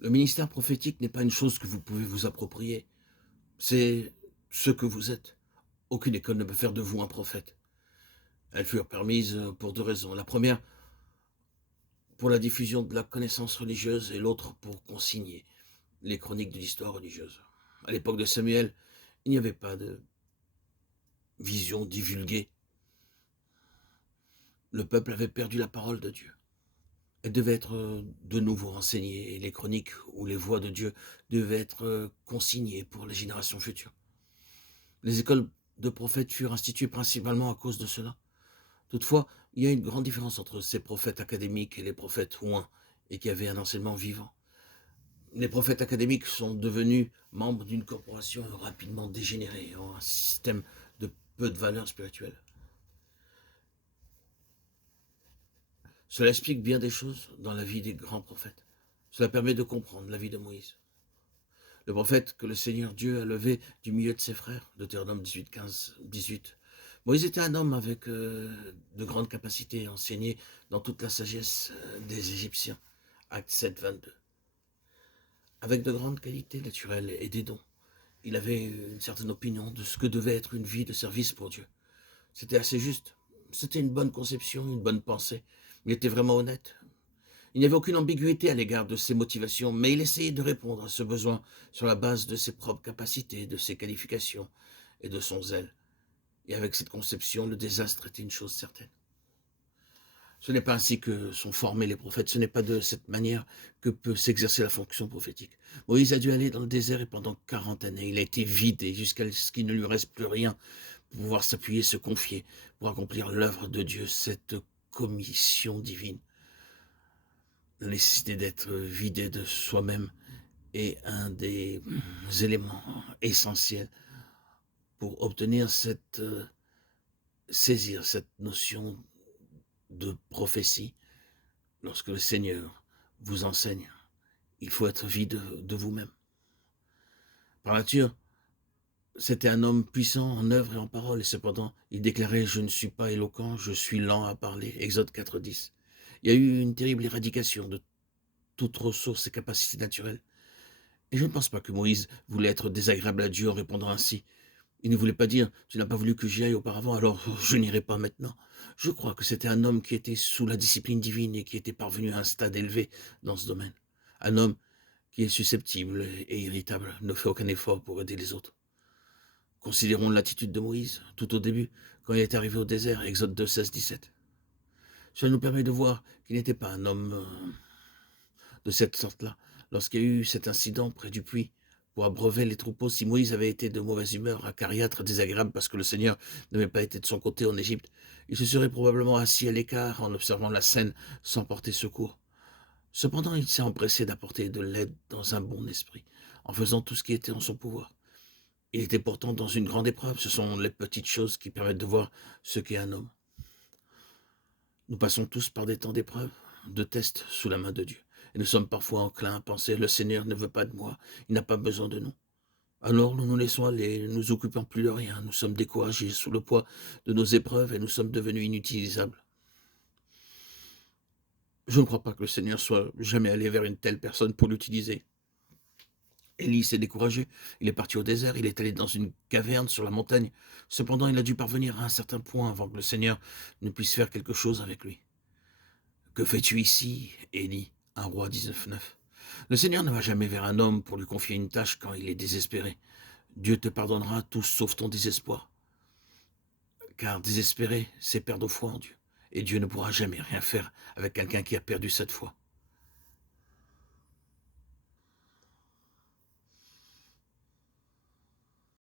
Le ministère prophétique n'est pas une chose que vous pouvez vous approprier. C'est ce que vous êtes. Aucune école ne peut faire de vous un prophète. Elles furent permises pour deux raisons. La première, pour la diffusion de la connaissance religieuse et l'autre pour consigner les chroniques de l'histoire religieuse. À l'époque de Samuel, il n'y avait pas de vision divulguée. Le peuple avait perdu la parole de Dieu. Elle devait être de nouveau enseignée et les chroniques ou les voix de Dieu devaient être consignées pour les générations futures. Les écoles de prophètes furent instituées principalement à cause de cela. Toutefois, il y a une grande différence entre ces prophètes académiques et les prophètes oints et qui avaient un enseignement vivant. Les prophètes académiques sont devenus membres d'une corporation rapidement dégénérée en un système de peu de valeur spirituelle. Cela explique bien des choses dans la vie des grands prophètes. Cela permet de comprendre la vie de Moïse. Le prophète que le Seigneur Dieu a levé du milieu de ses frères, Deutéronome 18, 15, 18. Moïse était un homme avec de grandes capacités à enseigner dans toute la sagesse des Égyptiens, Acte 7, 22. Avec de grandes qualités naturelles et des dons. Il avait une certaine opinion de ce que devait être une vie de service pour Dieu. C'était assez juste. C'était une bonne conception, une bonne pensée. Il était vraiment honnête. Il n'y avait aucune ambiguïté à l'égard de ses motivations, mais il essayait de répondre à ce besoin sur la base de ses propres capacités, de ses qualifications et de son zèle. Et avec cette conception, le désastre était une chose certaine. Ce n'est pas ainsi que sont formés les prophètes, ce n'est pas de cette manière que peut s'exercer la fonction prophétique. Moïse a dû aller dans le désert et pendant 40 années, il a été vidé jusqu'à ce qu'il ne lui reste plus rien pour pouvoir s'appuyer, se confier, pour accomplir l'œuvre de Dieu, cette commission divine. La nécessité d'être vidé de soi-même est un des éléments essentiels pour obtenir saisir cette notion de prophétie. Lorsque le Seigneur vous enseigne, il faut être vide de vous-même. Par nature, c'était un homme puissant en œuvre et en parole, et cependant, il déclarait « Je ne suis pas éloquent, je suis lent à parler ». Exode 4, 10. Il y a eu une terrible éradication de toute ressource et capacité naturelle. Et je ne pense pas que Moïse voulait être désagréable à Dieu en répondant ainsi. Il ne voulait pas dire « Tu n'as pas voulu que j'y aille auparavant, alors je n'irai pas maintenant ». Je crois que c'était un homme qui était sous la discipline divine et qui était parvenu à un stade élevé dans ce domaine. Un homme qui est susceptible et irritable, ne fait aucun effort pour aider les autres. Considérons l'attitude de Moïse, tout au début, quand il est arrivé au désert, Exode 2, 16, 17. Cela nous permet de voir qu'il n'était pas un homme de cette sorte-là. Lorsqu'il y a eu cet incident près du puits, pour abreuver les troupeaux, si Moïse avait été de mauvaise humeur, acariâtre, désagréable, parce que le Seigneur n'avait pas été de son côté en Égypte, il se serait probablement assis à l'écart en observant la scène sans porter secours. Cependant, il s'est empressé d'apporter de l'aide dans un bon esprit, en faisant tout ce qui était en son pouvoir. Il était pourtant dans une grande épreuve. Ce sont les petites choses qui permettent de voir ce qu'est un homme. Nous passons tous par des temps d'épreuve, de tests sous la main de Dieu. Et nous sommes parfois enclins à penser, le Seigneur ne veut pas de moi, il n'a pas besoin de nous. Alors nous nous laissons aller, ne nous occupons plus de rien, nous sommes découragés sous le poids de nos épreuves et nous sommes devenus inutilisables. Je ne crois pas que le Seigneur soit jamais allé vers une telle personne pour l'utiliser. Élie s'est découragé, il est parti au désert, il est allé dans une caverne sur la montagne. Cependant, il a dû parvenir à un certain point avant que le Seigneur ne puisse faire quelque chose avec lui. Que fais-tu ici, Élie, un roi 19:9. Le Seigneur ne va jamais vers un homme pour lui confier une tâche quand il est désespéré. Dieu te pardonnera tout sauf ton désespoir. Car désespérer, c'est perdre foi en Dieu. Et Dieu ne pourra jamais rien faire avec quelqu'un qui a perdu cette foi.